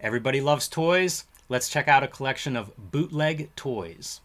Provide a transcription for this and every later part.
Everybody loves toys. Let's check out a collection of bootleg toys.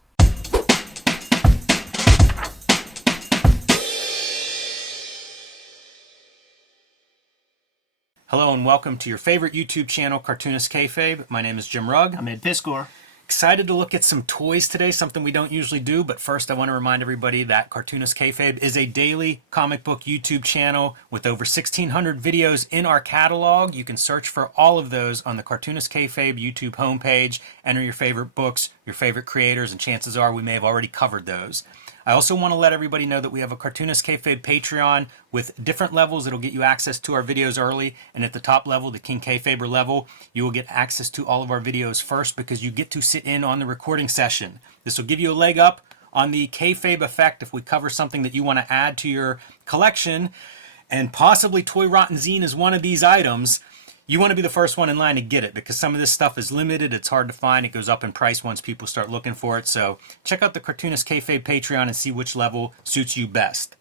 Hello and welcome to your favorite YouTube channel, Cartoonist Kayfabe. My name is Jim Rugg. I'm Ed Piscor. Excited to look at some toys today, something we don't usually do, but first I want to remind everybody that Cartoonist Kayfabe is a daily comic book YouTube channel with over 1,600 videos in our catalog. You can search for all of those on the Cartoonist Kayfabe YouTube homepage, enter your favorite books, your favorite creators, and chances are we may have already covered those. I also want to let everybody know that we have a Cartoonist Kayfabe Patreon with different levels. It'll get you access to our videos early, and at the top level, the King Kayfaber level, you will get access to all of our videos first because you get to sit in on the recording session. This will give you a leg up on the Kayfabe effect if we cover something that you want to add to your collection, and possibly Toy Rotten Zine is one of these items. You want to be the first one in line to get it because some of this stuff is limited. It's hard to find. It goes up in price once people start looking for it. So check out the Cartoonist Kayfabe Patreon and see which level suits you best.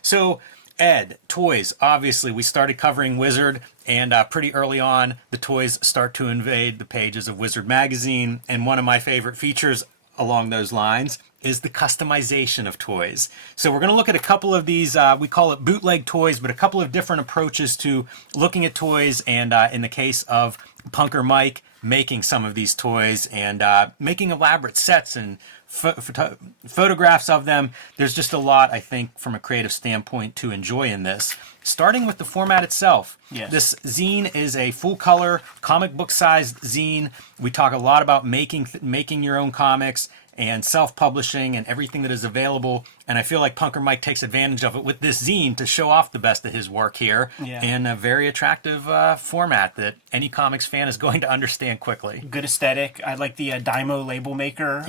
So Ed, toys. Obviously, we started covering Wizard, and pretty early on, the toys start to invade the pages of Wizard magazine. And one of my favorite features along those lines is the customization of toys. So we're going to look at a couple of these, we call it bootleg toys, but a couple of different approaches to looking at toys, and in the case of Punker Mike, making some of these toys and making elaborate sets and photographs of them. There's just a lot, I think, from a creative standpoint to enjoy in this. Starting with the format itself. Yes. This zine is a full-color, comic book-sized zine. We talk a lot about making your own comics and self-publishing and everything that is available. And I feel like Punker Mike takes advantage of it with this zine to show off the best of his work here in a very attractive format that any comics fan is going to understand quickly. Good aesthetic. I like the Dymo label maker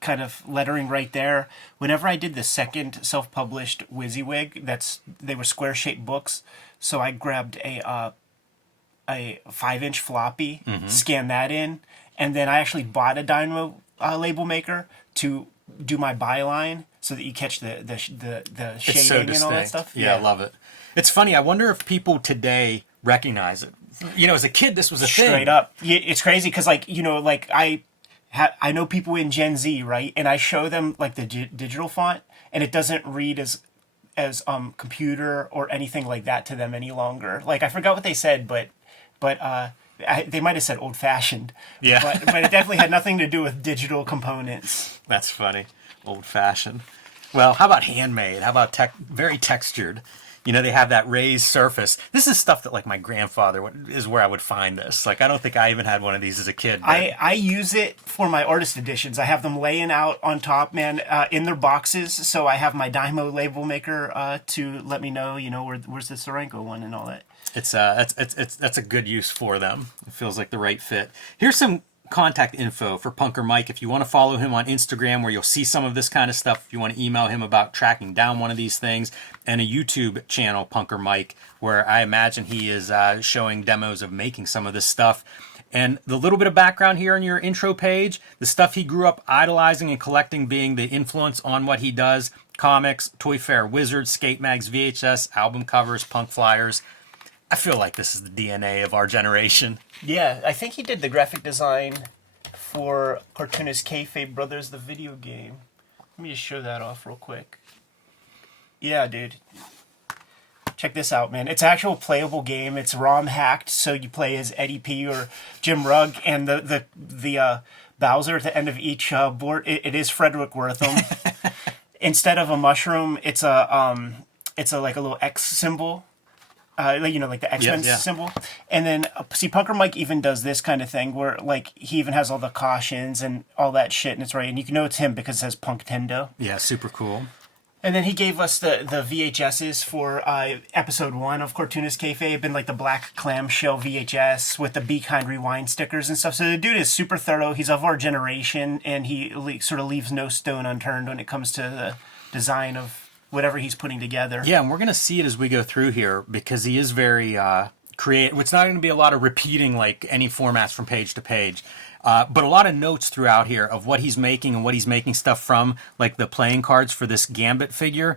kind of lettering right there. Whenever I did the second self-published WYSIWYG, they were square-shaped books, so I grabbed a 5-inch floppy, scanned that in, and then I actually bought a Dymo label maker to do my byline so that you catch the shading and all that stuff. Yeah, I love it. It's funny. I wonder if people today recognize it. You know, as a kid, this was a thing. Straight up. Yeah, it's crazy because, I know people in Gen Z, right? And I show them, like, the digital font, and it doesn't read as computer or anything like that to them any longer. Like, I forgot what they said, but they might have said old-fashioned. Yeah. But it definitely had nothing to do with digital components. That's funny. Old-fashioned. Well, how about handmade? How about very textured? You know, they have that raised surface. This is stuff that, like, my grandfather is where I would find this. Like, I don't think I even had one of these as a kid. I use it for my artist editions. I have them laying out on top, man, in their boxes. So I have my Dymo label maker to let me know, where's the Sorenko one and all that. That's a good use for them. It feels like the right fit. Here's some contact info for Punker Mike. If you want to follow him on Instagram, where you'll see some of this kind of stuff, if you want to email him about tracking down one of these things, and a YouTube channel, Punker Mike, where I imagine he is showing demos of making some of this stuff. And the little bit of background here on your intro page, the stuff he grew up idolizing and collecting being the influence on what he does: comics, Toy Fair, Wizard, skate mags, VHS, album covers, punk flyers. I feel like this is the DNA of our generation. Yeah, I think he did the graphic design for Cartoonist Kayfabe Brothers, the video game. Let me just show that off real quick. Yeah, dude. Check this out, man. It's an actual playable game. It's ROM hacked, so you play as Eddie P or Jim Rugg, and the Bowser at the end of each board, it is Frederick Wortham. Instead of a mushroom, it's a like a little X symbol. Like the X-Men symbol. And then, see, Punker Mike even does this kind of thing where, like, he even has all the cautions and all that shit, and it's right. And you can know it's him because it says Punktendo. Yeah, super cool. And then he gave us the VHSs for episode 1 of Cartoonist Kayfabe, and, like, the black clamshell VHS with the Be Kind Rewind stickers and stuff. So the dude is super thorough. He's of our generation, and he sort of leaves no stone unturned when it comes to the design of whatever he's putting together. Yeah, and we're going to see it as we go through here because he is very creative. It's not going to be a lot of repeating like any formats from page to page, but a lot of notes throughout here of what he's making and what he's making stuff from, like the playing cards for this Gambit figure.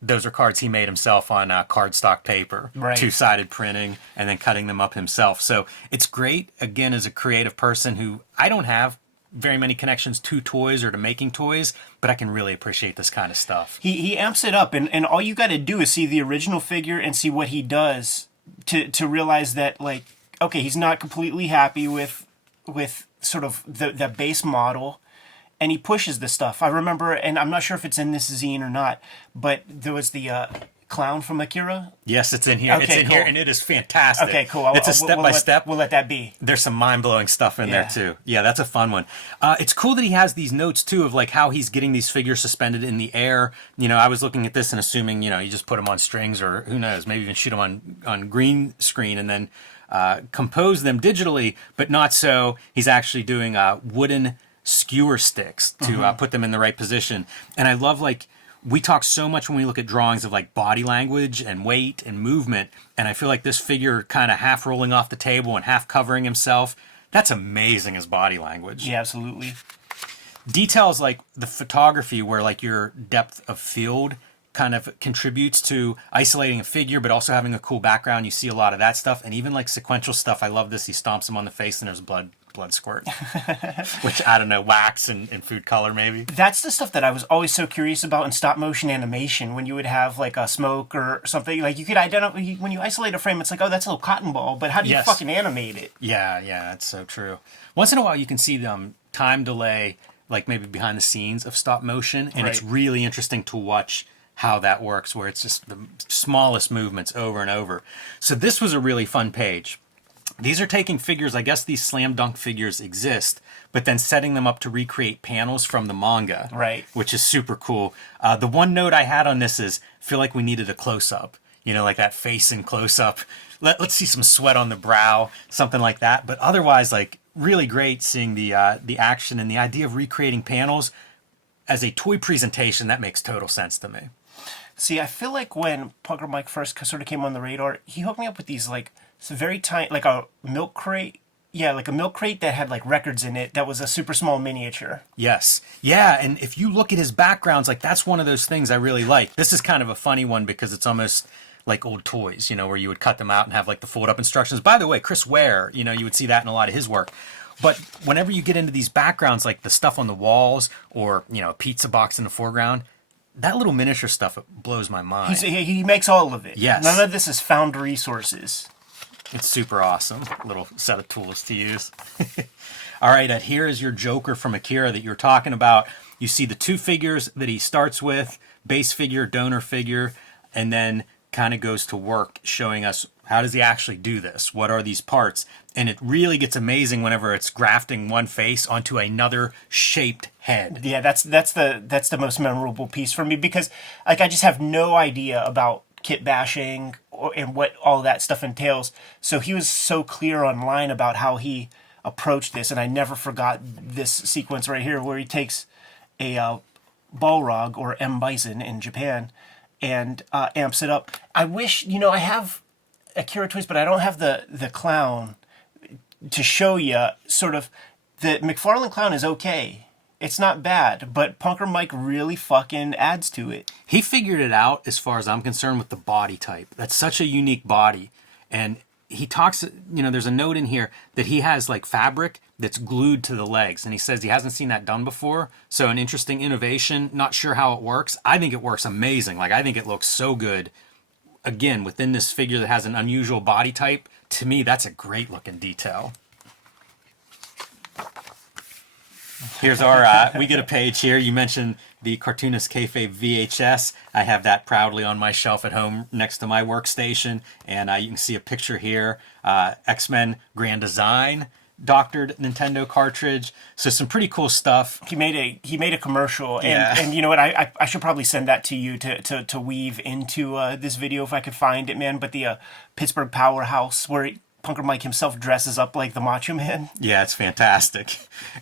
those are cards he made himself on cardstock paper, Right. two-sided printing, and then cutting them up himself. So it's great, again, as a creative person who I don't have very many connections to toys or to making toys, but I can really appreciate this kind of stuff. He amps it up, and all you got to do is see the original figure and see what he does to realize that, like, okay, he's not completely happy with sort of the base model, and he pushes the stuff. I remember, and I'm not sure if it's in this zine or not, but there was the clown from Akira. Yes, it's in here. Okay, It's in cool. here, and it is fantastic. Okay, cool. It's a step-by-step. We'll let that be. There's some mind-blowing stuff in there, Yeah. too. Yeah, that's a fun one. It's cool that he has these notes, too, of, like, how he's getting these figures suspended in the air. You know, I was looking at this and assuming, you know, you just put them on strings or, who knows, maybe even shoot them on green screen and then compose them digitally, but not so. He's actually doing wooden skewer sticks to put them in the right position. And I love, like, we talk so much when we look at drawings of, like, body language and weight and movement, and I feel like this figure kind of half rolling off the table and half covering himself, that's amazing as body language. Yeah, absolutely. Details like the photography where, like, your depth of field kind of contributes to isolating a figure but also having a cool background. You see a lot of that stuff, and even like sequential stuff. I love this. He stomps him on the face and there's blood squirt, which, I don't know, wax and food color maybe. That's the stuff that I was always so curious about in stop motion animation, when you would have like a smoke or something. Like, you could identify, when you isolate a frame, it's like, oh, that's a little cotton ball, but how do you Yes. fucking animate it? Yeah, that's so true. Once in a while you can see the time delay, like maybe behind the scenes of stop motion, and it's Right. really interesting to watch how that works, where it's just the smallest movements over and over. So this was a really fun page. These are taking figures, I guess these slam dunk figures exist, but then setting them up to recreate panels from the manga. Right. Which is super cool. The one note I had on this is, I feel like we needed a close-up. You know, like that face in close-up. Let's see some sweat on the brow, something like that. But otherwise, like, really great seeing the action and the idea of recreating panels as a toy presentation. That makes total sense to me. See, I feel like when Punker Mike first sort of came on the radar, he hooked me up with these, like, very tiny, like a milk crate. Yeah, like a milk crate that had, like, records in it that was a super small miniature. Yes. Yeah, and if you look at his backgrounds, like, that's one of those things I really like. This is kind of a funny one because it's almost like old toys, you know, where you would cut them out and have, like, the fold-up instructions. By the way, Chris Ware, you know, you would see that in a lot of his work. But whenever you get into these backgrounds, like the stuff on the walls or, you know, a pizza box in the foreground, that little miniature stuff, it blows my mind. He makes all of it. Yes. None of this is found resources. It's super awesome. Little set of tools to use. All right, here is your Joker from Akira that you were talking about. You see the two figures that he starts with, base figure, donor figure, and then kind of goes to work showing us how does he actually do this? What are these parts? And it really gets amazing whenever it's grafting one face onto another shaped head. Yeah, that's the most memorable piece for me, because, like, I just have no idea about kitbashing and what all that stuff entails. So he was so clear online about how he approached this, and I never forgot this sequence right here where he takes a Balrog, or M. Bison in Japan, and amps it up. I wish, you know, I have Akira toys, but I don't have the clown to show you. Sort of, the McFarlane clown is okay. It's not bad, but Punker Mike really fucking adds to it. He figured it out, as far as I'm concerned, with the body type. That's such a unique body. And he talks, you know, there's a note in here that he has, like, fabric that's glued to the legs. And he says he hasn't seen that done before. So an interesting innovation. Not sure how it works. I think it works amazing. Like, I think it looks so good. Again, within this figure that has an unusual body type, to me, that's a great looking detail. Here's our, we get a page here. You mentioned the Cartoonist Kayfabe VHS. I have that proudly on my shelf at home next to my workstation. And you can see a picture here. X-Men Grand Design doctored Nintendo cartridge. So some pretty cool stuff. He made a commercial, and, Yeah. and you know what? I should probably send that to you to weave into this video if I could find it, man. But the Pittsburgh Powerhouse, where Punker Mike himself dresses up like the Macho Man. Yeah, it's fantastic.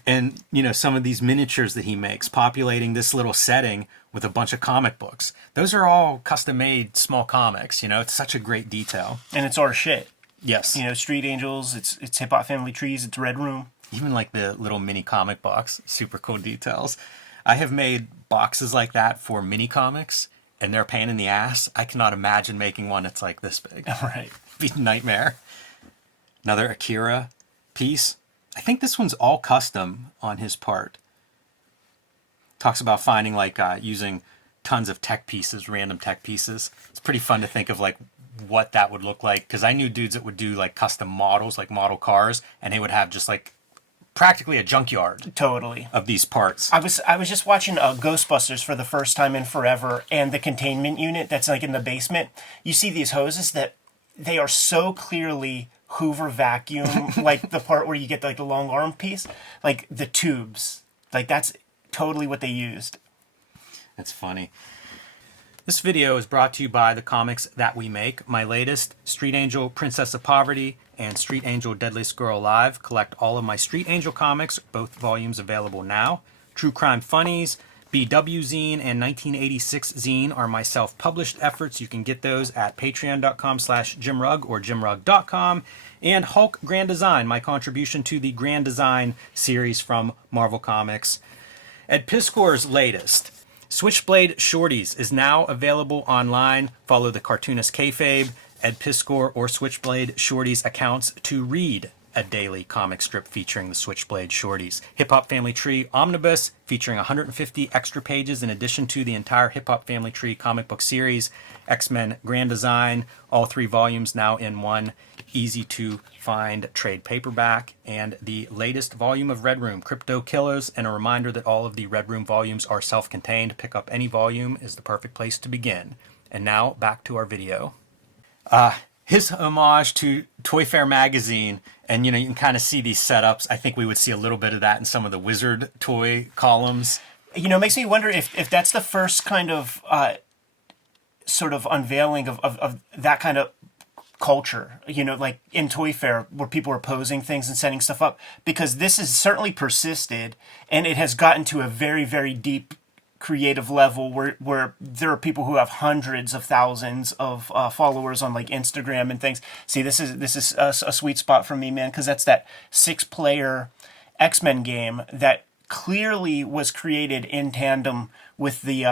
And, you know, some of these miniatures that he makes, populating this little setting with a bunch of comic books. Those are all custom-made small comics, you know? It's such a great detail. And it's our shit. Yes. You know, Street Angels, it's Hip Hop Family Trees, it's Red Room. Even like the little mini comic box, super cool details. I have made boxes like that for mini comics, and they're a pain in the ass, I cannot imagine making one that's like this big. Right. Be a nightmare. Another Akira piece. I think this one's all custom on his part. Talks about finding like using tons of tech pieces, random tech pieces. It's pretty fun to think of like what that would look like, because I knew dudes that would do like custom models, like model cars, and they would have just like practically a junkyard Totally. of these parts. I was just watching Ghostbusters for the first time in forever, and the containment unit that's like in the basement. You see these hoses that they are so clearly Hoover vacuum, like the part where you get like the long arm piece, like the tubes, like that's totally what they used. That's funny. This video is brought to you by the comics that we make. My latest, Street Angel Princess of Poverty and Street Angel Deadliest Girl Alive. Collect all of my Street Angel comics, both volumes available now. True Crime Funnies, BW Zine, and 1986 Zine are my self-published efforts. You can get those at patreon.com/JimRugg or jimrugg.com. And Hulk Grand Design, my contribution to the Grand Design series from Marvel Comics. Ed Piskor's latest, Switchblade Shorties, is now available online. Follow the Cartoonist Kayfabe, Ed Piskor, or Switchblade Shorties accounts to read a daily comic strip featuring the Switchblade Shorties. Hip Hop Family Tree Omnibus, featuring 150 extra pages in addition to the entire Hip Hop Family Tree comic book series. X-Men Grand Design, all 3 volumes now in one easy to find trade paperback. And the latest volume of Red Room, Crypto Killers, and a reminder that all of the Red Room volumes are self-contained. Pick up any volume is the perfect place to begin. And now back to our video. His homage to Toy Fair magazine, and you can kind of see these setups. I think we would see a little bit of that in some of the Wizard toy columns. It makes me wonder if that's the first kind of sort of unveiling of that kind of culture, like in Toy Fair, where people are posing things and setting stuff up, because this has certainly persisted, and it has gotten to a very, very deep creative level where there are people who have hundreds of thousands of followers on like Instagram and things. See, this is a sweet spot for me, man, because that's that 6-player X-Men game that clearly was created in tandem with the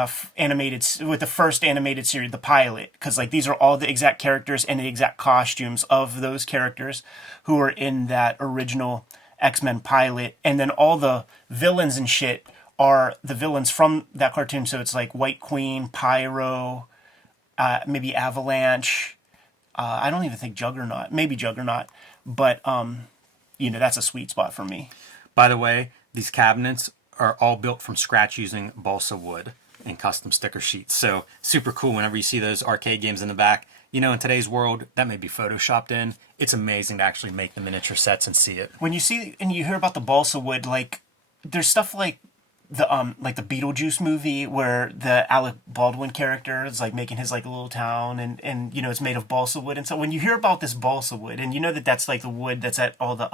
first animated series, the pilot, because like these are all the exact characters and the exact costumes of those characters who were in that original X-Men pilot, and then all the villains and shit are the villains from that cartoon. So it's like White Queen, Pyro, maybe Avalanche. I don't even think Juggernaut. Maybe Juggernaut. But, that's a sweet spot for me. By the way, these cabinets are all built from scratch using balsa wood and custom sticker sheets. So super cool whenever you see those arcade games in the back. In today's world, that may be photoshopped in. It's amazing to actually make the miniature sets and see it. When you see and you hear about the balsa wood, like there's stuff like the Beetlejuice movie where the Alec Baldwin character is like making his like little town and it's made of balsa wood. And so when you hear about this balsa wood, and that's like the wood that's at all the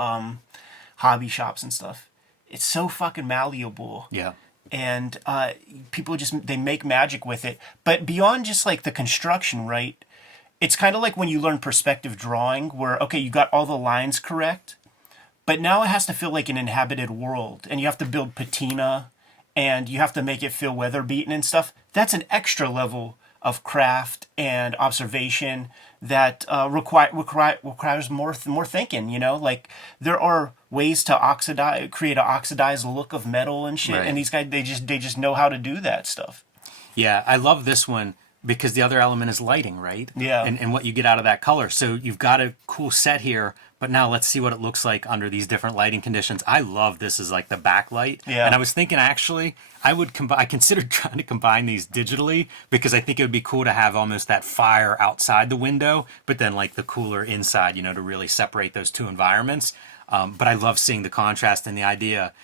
hobby shops and stuff, it's so fucking malleable. Yeah. And people they make magic with it. But beyond just like the construction, right? It's kind of like when you learn perspective drawing where, okay, you got all the lines correct, but now it has to feel like an inhabited world, and you have to build patina, and you have to make it feel weather beaten and stuff. That's an extra level of craft and observation that requires more thinking. Like there are ways to create an oxidized look of metal and shit, right. And these guys they just know how to do that stuff. Yeah, I love this one because the other element is lighting, right? Yeah, and what you get out of that color. So you've got a cool set here. But now let's see what it looks like under these different lighting conditions. I love this as like the backlight. Yeah. And I was thinking actually, I considered trying to combine these digitally because I think it would be cool to have almost that fire outside the window, but then like the cooler inside, to really separate those two environments. But I love seeing the contrast and the idea.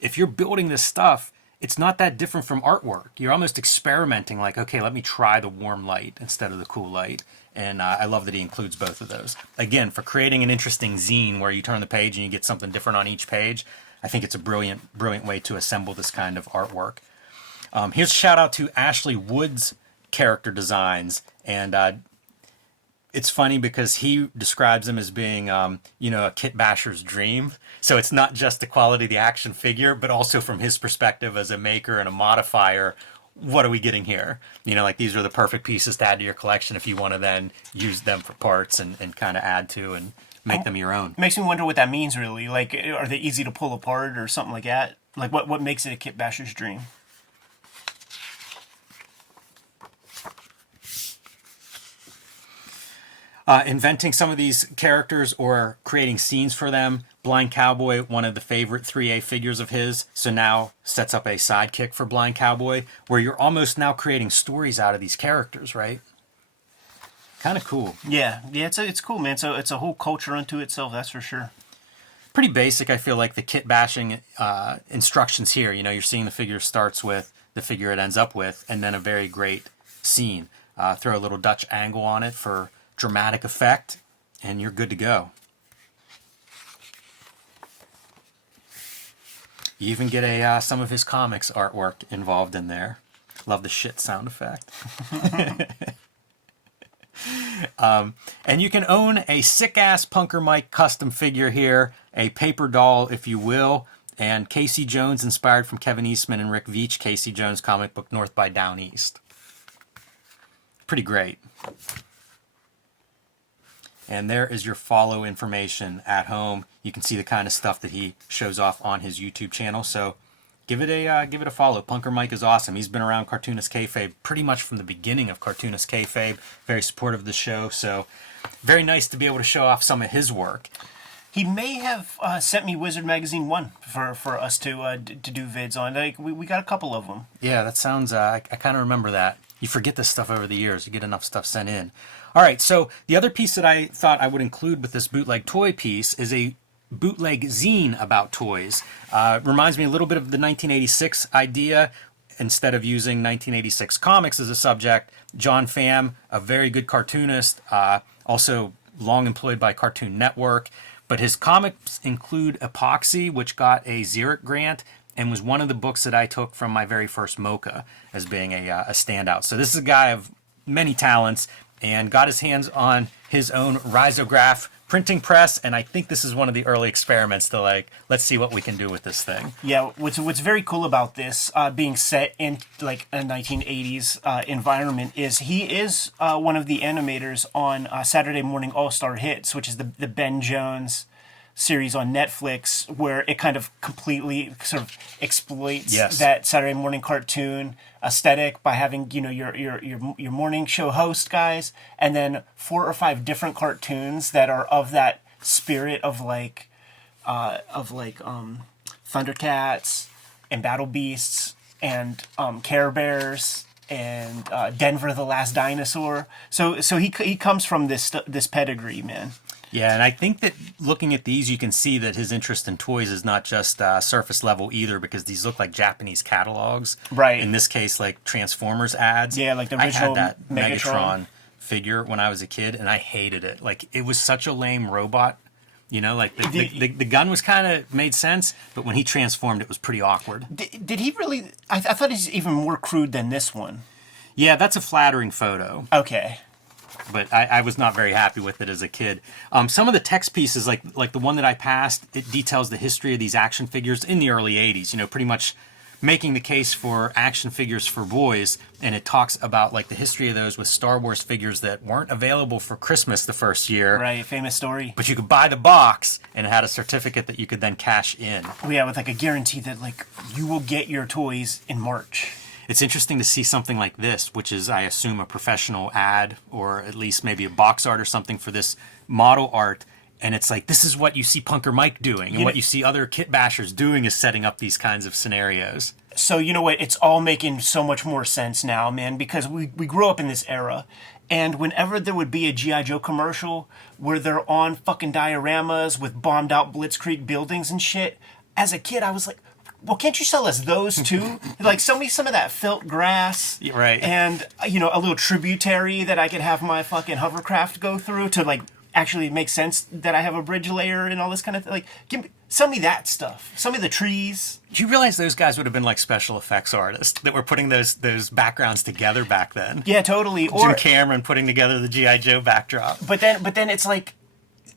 If you're building this stuff, it's not that different from artwork. You're almost experimenting like, okay, let me try the warm light instead of the cool light. And I love that he includes both of those. Again, for creating an interesting zine where you turn the page and you get something different on each page, I think it's a brilliant way to assemble this kind of artwork. Here's a shout out to Ashley Wood's character designs. And it's funny because he describes them as being, a kit basher's dream. So it's not just the quality of the action figure, but also from his perspective as a maker and a modifier, what are we getting here? You know, like these are the perfect pieces to add to your collection if you want to then use them for parts and kind of add to and make them your own. Makes me wonder what that means, really. Like, are they easy to pull apart or something like that? Like, what makes it a kitbasher's dream? Inventing some of these characters or creating scenes for them. Blind Cowboy, one of the favorite 3A figures of his, so now sets up a sidekick for Blind Cowboy, where you're almost now creating stories out of these characters, right? Kind of cool. Yeah, it's cool, man. So it's a whole culture unto itself, that's for sure. Pretty basic, I feel like, the kit bashing instructions here. You know, you're seeing the figure starts with, the figure it ends up with, and then a very great scene. Throw a little Dutch angle on it for dramatic effect, and you're good to go. You even get some of his comics artwork involved in there. Love the shit sound effect. And you can own a sick-ass Punker Mike custom figure here, a paper doll, if you will, and Casey Jones, inspired from Kevin Eastman and Rick Veitch, Casey Jones comic book North by Down East. Pretty great. And there is your follow information at home. You can see the kind of stuff that he shows off on his YouTube channel. So give it a follow. Punker Mike is awesome. He's been around Cartoonist Kayfabe pretty much from the beginning of Cartoonist Kayfabe. Very supportive of the show. So very nice to be able to show off some of his work. He may have sent me Wizard Magazine 1 for us to do vids on. Like we got a couple of them. Yeah, that sounds, I kind of remember that. You forget this stuff over the years. You get enough stuff sent in. All right, so the other piece that I thought I would include with this bootleg toy piece is a bootleg zine about toys. Reminds me a little bit of the 1986 idea. Instead of using 1986 comics as a subject, John Pham, a very good cartoonist, also long employed by Cartoon Network, but his comics include Epoxy, which got a Xeric grant, and was one of the books that I took from my very first MoCA as being a standout. So this is a guy of many talents, and got his hands on his own Risograph printing press, and I think this is one of the early experiments to, like, let's see what we can do with this thing. Yeah, what's very cool about this being set in like a 1980s environment is he is one of the animators on Saturday Morning All-Star Hits, which is the Ben Jones series on Netflix, where it kind of completely sort of exploits that Saturday morning cartoon aesthetic by having, you know, your morning show host guys, and then 4 or 5 different cartoons that are of that spirit of Thundercats and Battle Beasts and Care Bears and Denver the Last Dinosaur. So he comes from this pedigree, man. Yeah, and I think that looking at these, you can see that his interest in toys is not just surface level either, because these look like Japanese catalogs. Right. In this case, like Transformers ads. Yeah, like the original I had that Megatron figure when I was a kid, and I hated it. Like, it was such a lame robot. You know, like the gun was kind of made sense, but when he transformed, it was pretty awkward. Did he really? I thought he's even more crude than this one. Yeah, that's a flattering photo. Okay. But I was not very happy with it as a kid. Some of the text pieces, like the one that I passed, it details the history of these action figures in the early 80s, you know, pretty much making the case for action figures for boys, and it talks about like the history of those with Star Wars figures that weren't available for Christmas the first year. Right, famous story. But you could buy the box, and it had a certificate that you could then cash in. Yeah, with like a guarantee that like you will get your toys in March. It's interesting to see something like this, which is, I assume, a professional ad, or at least maybe a box art or something for this model art. And it's like, this is what you see Punker Mike doing, and what you see other kit bashers doing is setting up these kinds of scenarios. So, you know what? It's all making so much more sense now, man, because we grew up in this era. And whenever there would be a G.I. Joe commercial where they're on fucking dioramas with bombed out Blitzkrieg buildings and shit, as a kid, I was like, well, can't you sell us those too? Like, sell me some of that felt grass. Right. And, you know, a little tributary that I could have my fucking hovercraft go through to, like, actually make sense that I have a bridge layer and all this kind of thing. Like, sell me that stuff. Sell me the trees. Do you realize those guys would have been like special effects artists that were putting those backgrounds together back then? Yeah, totally. Jim Cameron putting together the G.I. Joe backdrop. But then it's like,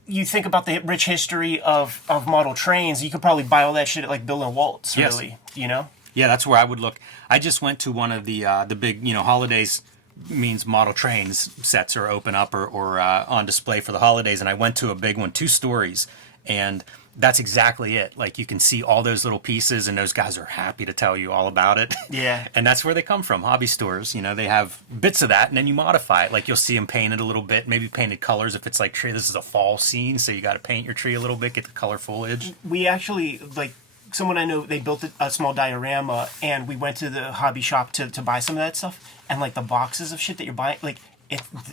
you think about the rich history of model trains, you could probably buy all that shit at like Bill and Walt's, really, you know? Yeah, that's where I would look. I just went to one of the big, holidays means model trains sets are open up or on display for the holidays, and I went to a big one, 2 stories, and that's exactly it. Like, you can see all those little pieces, and those guys are happy to tell you all about it. Yeah. And that's where they come from. Hobby stores, they have bits of that, and then you modify it. Like, you'll see them painted a little bit, maybe painted colors if it's like tree. This is a fall scene, so you got to paint your tree a little bit, get the color foliage. We actually, like, someone I know, they built a small diorama, and we went to the hobby shop to buy some of that stuff, and like the boxes of shit that you're buying, like,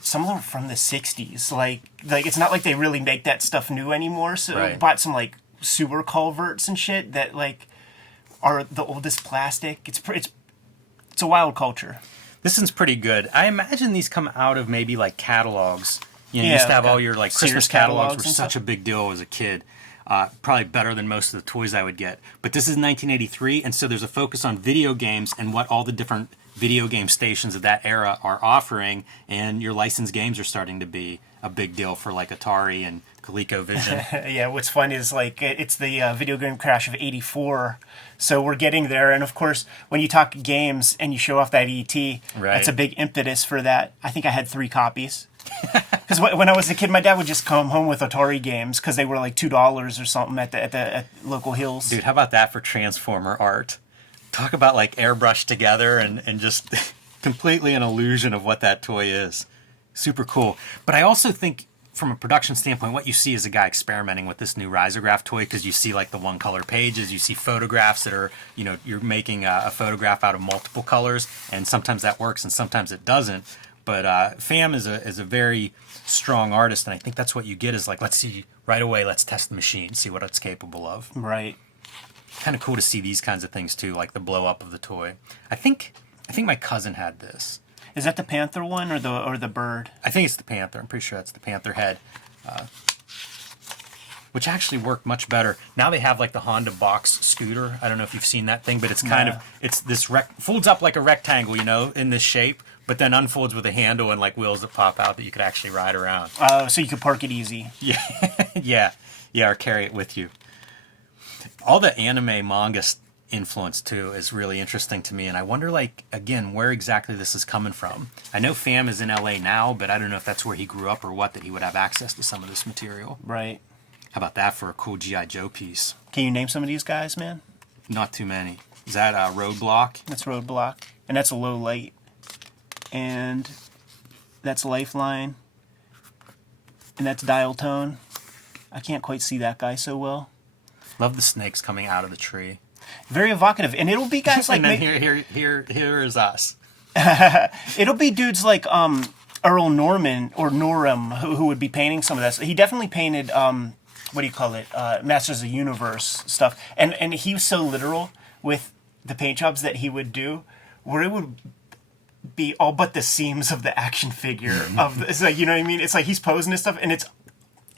some of them are from the 60s. Like it's not like they really make that stuff new anymore. So Right. we bought some like sewer culverts and shit that like are the oldest plastic. It's a wild culture. This one's pretty good. I imagine these come out of maybe like catalogs. You Yeah, used to have like all your like Sears Christmas catalogs catalogs were and such stuff. a big deal as a kid. Probably better than most of the toys I would get. But this is 1983, and so there's a focus on video games and what all the different video game stations of that era are offering, and your licensed games are starting to be a big deal for like Atari and ColecoVision. Yeah, what's fun is like it's the video game crash of '84, so we're getting there. And of course, when you talk games and you show off that ET, Right. that's a big impetus for that. I think I had 3 copies. Because when I was a kid, my dad would just come home with Atari games because they were like $2 or something at local Hills. Dude, how about that for Transformer art? Talk about like airbrushed together and just completely an illusion of what that toy is. Super cool. But I also think from a production standpoint, what you see is a guy experimenting with this new Risograph toy, because you see like the one color pages, you see photographs that are, you're making a photograph out of multiple colors, and sometimes that works and sometimes it doesn't. But Fam is a very strong artist, and I think that's what you get is like, let's see right away, let's test the machine, see what it's capable of. Right. Kind of cool to see these kinds of things too, like the blow up of the toy. I think my cousin had this. Is that the panther one or the bird? I think it's the panther. I'm pretty sure that's the panther head, which actually worked much better. Now they have like the Honda box scooter. I don't know if you've seen that thing, but it's kind of it's this folds up like a rectangle, in this shape, but then unfolds with a handle and like wheels that pop out that you could actually ride around. So you could park it easy. Yeah, or carry it with you. All the anime manga influence too is really interesting to me, and I wonder, like, again, where exactly this is coming from. I know Fam is in LA now, but I don't know if that's where he grew up or what, that he would have access to some of this material. Right. How about that for a cool G.I. Joe piece? Can you name some of these guys, man? Not too many. Is that Roadblock? That's Roadblock, and that's a low light, and that's Lifeline, and that's Dial Tone. I can't quite see that guy so well. Love the snakes coming out of the tree. Very evocative, and it'll be guys like And then here is us. it'll be dudes like Earl Norman or Norum who would be painting some of that. He definitely painted what do you call it? Masters of the Universe stuff, and he was so literal with the paint jobs that he would do, where it would be all but the seams of the action figure it's like, you know what I mean? It's like he's posing and stuff, and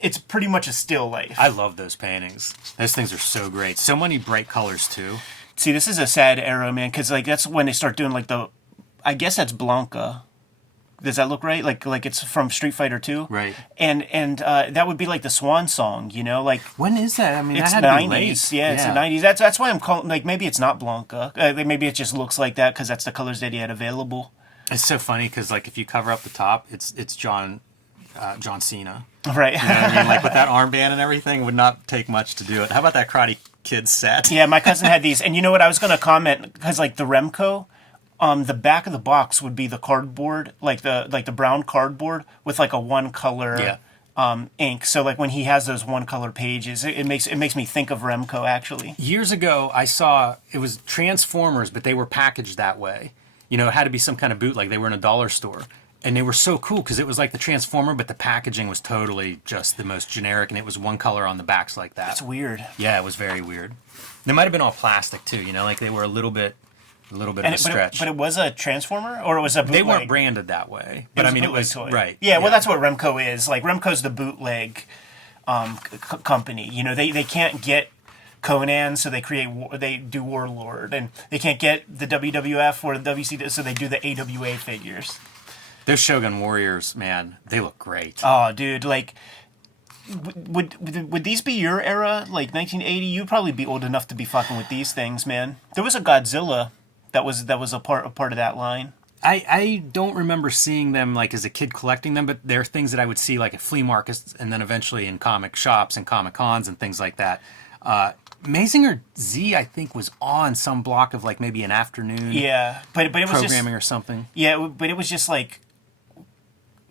it's pretty much a still life. I love those paintings. Those things are so great. So many bright colors too. See, this is a sad era, man, because like that's when they start doing like I guess that's Blanca. Does that look right? Like it's from Street Fighter 2? Right. And that would be like the Swan Song, like When is that? I mean, it's that had to be 90s. late. Yeah, it's the 90s. That's why I'm calling, like, maybe it's not Blanca. Maybe it just looks like that because that's the colors that he had available. It's so funny because, like, if you cover up the top, it's John Cena. Right. You know what I mean? Like, with that armband and everything, would not take much to do it. How about that Karate Kid set? Yeah, my cousin had these. And you know what? I was going to comment because, like, the Remco, the back of the box would be the cardboard, like the brown cardboard with, like, a one-color ink. So, like, when he has those one-color pages, it makes me think of Remco, actually. Years ago, I saw, it was Transformers, but they were packaged that way. It had to be some kind of bootleg. They were in a dollar store. And they were so cool because it was like the Transformer, but the packaging was totally just the most generic, and it was one color on the backs like that. That's weird. Yeah, it was very weird. They might have been all plastic too, like they were a little bit of a stretch. But it was a Transformer, or it was a bootleg? They weren't branded that way. But I mean, it was toy. right. Yeah, well, that's what Remco is. Like, Remco's the bootleg company. They can't get Conan, so they do Warlord, and they can't get the WWF or the WCW, so they do the AWA figures. Those Shogun Warriors, man, they look great. Oh, dude, like would these be your era, like 1980? You'd probably be old enough to be fucking with these things, man. There was a Godzilla that was a part of that line. I don't remember seeing them like as a kid collecting them, but they're things that I would see like at flea markets and then eventually in comic shops and comic cons and things like that. Mazinger Z, I think, was on some block of like maybe an afternoon. Yeah, but it was programming just, or something. Yeah, but it was just like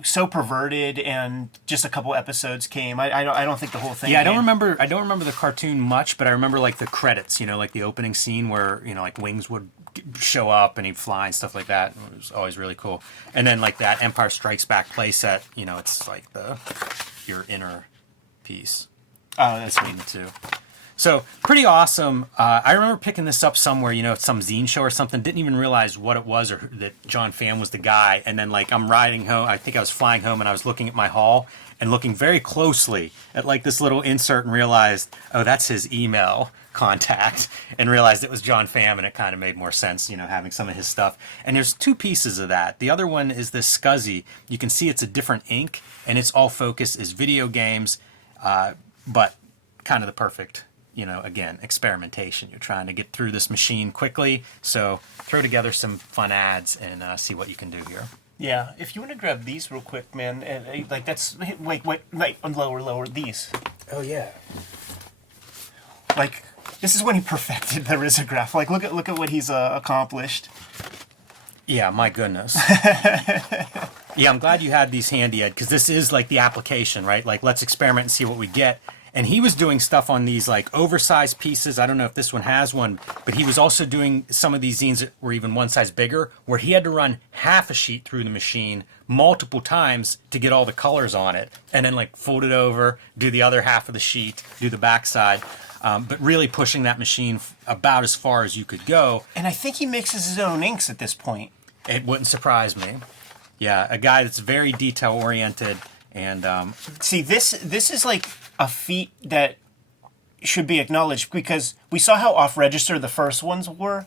so perverted, and just a couple episodes came. I don't think the whole thing. Yeah, I don't remember the cartoon much, but I remember like the credits. You know, like the opening scene where like wings would show up and he'd fly and stuff like that. It was always really cool. And then like that Empire Strikes Back playset. You know, it's like your inner piece. Oh, that's between the two. So pretty awesome. I remember picking this up somewhere, at some zine show or something. Didn't even realize what it was or that John Pham was the guy. And then like I'm riding home. I think I was flying home and I was looking at my haul and looking very closely at like this little insert and realized, oh, that's his email contact, and realized it was John Pham, and it kind of made more sense, having some of his stuff. And there's two pieces of that. The other one is this Scuzzy. You can see it's a different ink, and its all focus is video games, but kind of the perfect, again, experimentation. You're trying to get through this machine quickly, so throw together some fun ads and see what you can do here. Yeah, if you want to grab these real quick, man, like that's like lower these. Oh yeah. Like this is when he perfected the risograph. Like look at what he's accomplished. Yeah, my goodness. Yeah, I'm glad you had these handy, Ed, because this is like the application, right? Like let's experiment and see what we get. And he was doing stuff on these like oversized pieces. I don't know if this one has one, but he was also doing some of these zines that were even one size bigger, where he had to run half a sheet through the machine multiple times to get all the colors on it, and then like fold it over, do the other half of the sheet, do the backside. But really pushing that machine about as far as you could go. And I think he mixes his own inks at this point. It wouldn't surprise me. Yeah, a guy that's very detail oriented. And see, this is like a feat that should be acknowledged, because we saw how off-register the first ones were,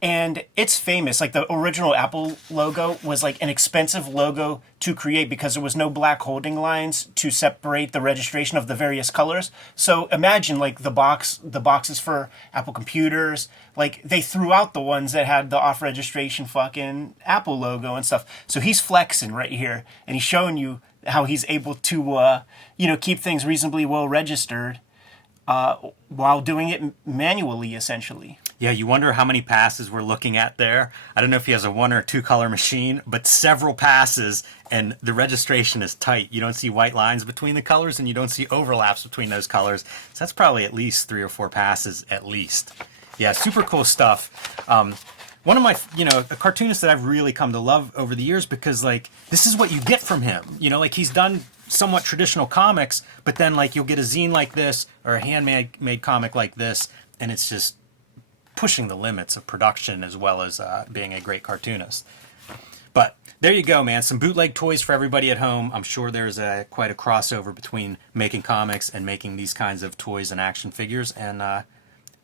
and it's famous. Like the original Apple logo was like an expensive logo to create because there was no black holding lines to separate the registration of the various colors. So imagine like the boxes for Apple computers, like they threw out the ones that had the off-registration fucking Apple logo and stuff. So he's flexing right here, and he's showing you how he's able to, keep things reasonably well registered while doing it manually, essentially. Yeah, you wonder how many passes we're looking at there. I don't know if he has a 1 or 2 color machine, but several passes, and the registration is tight. You don't see white lines between the colors, and you don't see overlaps between those colors. So that's probably at least 3 or 4 passes at least. Yeah, super cool stuff. One of my, a cartoonist that I've really come to love over the years, because like this is what you get from him. Like he's done somewhat traditional comics, but then like you'll get a zine like this or a handmade comic like this, and it's just pushing the limits of production as well as being a great cartoonist. But there you go, man. Some bootleg toys for everybody at home. I'm sure there's quite a crossover between making comics and making these kinds of toys and action figures, and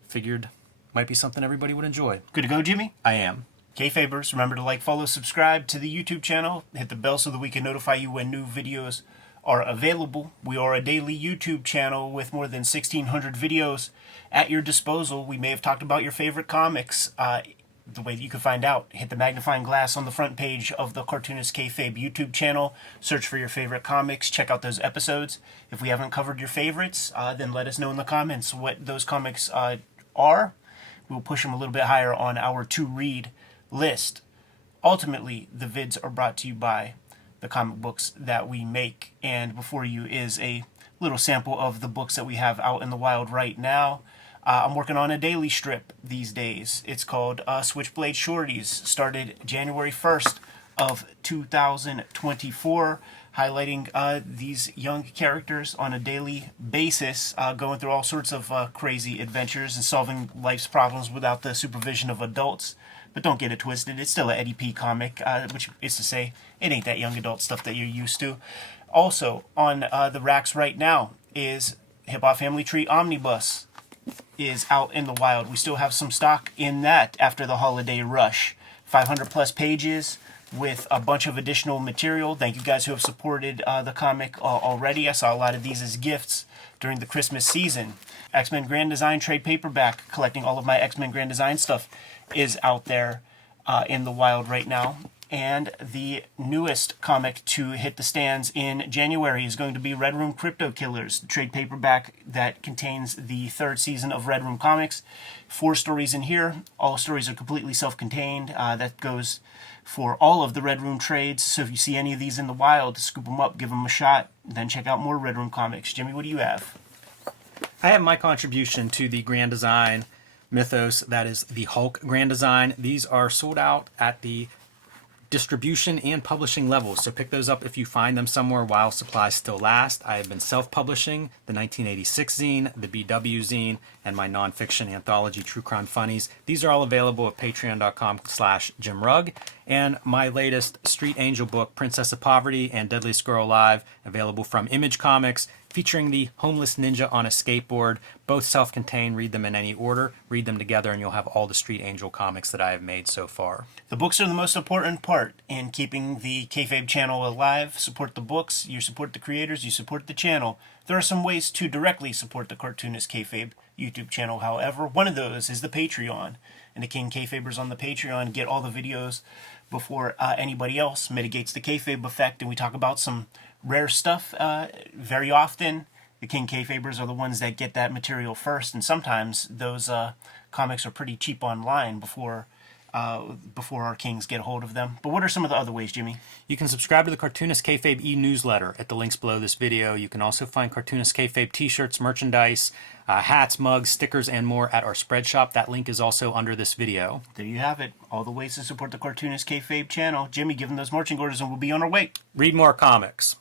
figured might be something everybody would enjoy. Good to go, Jimmy? I am. Kayfabers, remember to like, follow, subscribe to the YouTube channel. Hit the bell so that we can notify you when new videos are available. We are a daily YouTube channel with more than 1,600 videos at your disposal. We may have talked about your favorite comics. The way that you can find out, hit the magnifying glass on the front page of the Cartoonist Kayfabe YouTube channel. Search for your favorite comics. Check out those episodes. If we haven't covered your favorites, then let us know in the comments what those comics are. We'll push them a little bit higher on our to-read list. Ultimately, the vids are brought to you by the comic books that we make. And before you is a little sample of the books that we have out in the wild right now. I'm working on a daily strip these days. It's called Switchblade Shorties. Started January 1st of 2024. Highlighting these young characters on a daily basis, going through all sorts of crazy adventures and solving life's problems without the supervision of adults. But don't get it twisted, it's still an Eddie P comic, which is to say, it ain't that young adult stuff that you're used to. Also, on the racks right now is Hip Hop Family Tree Omnibus is out in the wild. We still have some stock in that after the holiday rush. 500 plus pages. with a bunch of additional material. Thank you guys who have supported the comic already. I saw a lot of these as gifts during the Christmas season. X-Men Grand Design trade paperback, collecting all of my X-Men Grand Design stuff, is out there in the wild right now. And the newest comic to hit the stands in January is going to be Red Room Crypto Killers, the trade paperback that contains the 3rd season of Red Room Comics. 4 stories in here. All stories are completely self-contained. That goes for all of the Red Room trades. So if you see any of these in the wild, scoop them up, give them a shot, then check out more Red Room Comics. Jimmy, what do you have? I have my contribution to the Grand Design mythos. That is the Hulk Grand Design. These are sold out at the distribution and publishing levels, so pick those up if you find them somewhere while supplies still last. I have been self-publishing the 1986 zine, the BW zine, and my nonfiction anthology True Crime Funnies. These are all available at patreon.com/JimRugg. And my latest Street Angel book, Princess of Poverty and Deadliest Girl Alive, available from Image Comics, featuring the homeless ninja on a skateboard. Both self-contained. Read them in any order. Read them together and you'll have all the Street Angel comics that I have made so far. The books are the most important part in keeping the Kayfabe channel alive. Support the books, you support the creators, you support the channel. There are some ways to directly support the Cartoonist Kayfabe YouTube channel, however. One of those is the Patreon. And the King Kayfabers on the Patreon get all the videos before anybody else. Mitigates the Kayfabe effect, and we talk about some rare stuff very often. The King Kayfabers are the ones that get that material first, and sometimes those comics are pretty cheap online before our kings get a hold of them. But what are some of the other ways, Jimmy? You can subscribe to the Cartoonist Kayfabe e-newsletter at the links below this video. You can also find Cartoonist Kayfabe t-shirts, merchandise, hats, mugs, stickers, and more at our spread shop. That link is also under this video. There you have it. All the ways to support the Cartoonist Kayfabe channel. Jimmy, give them those marching orders and we'll be on our way. Read more comics.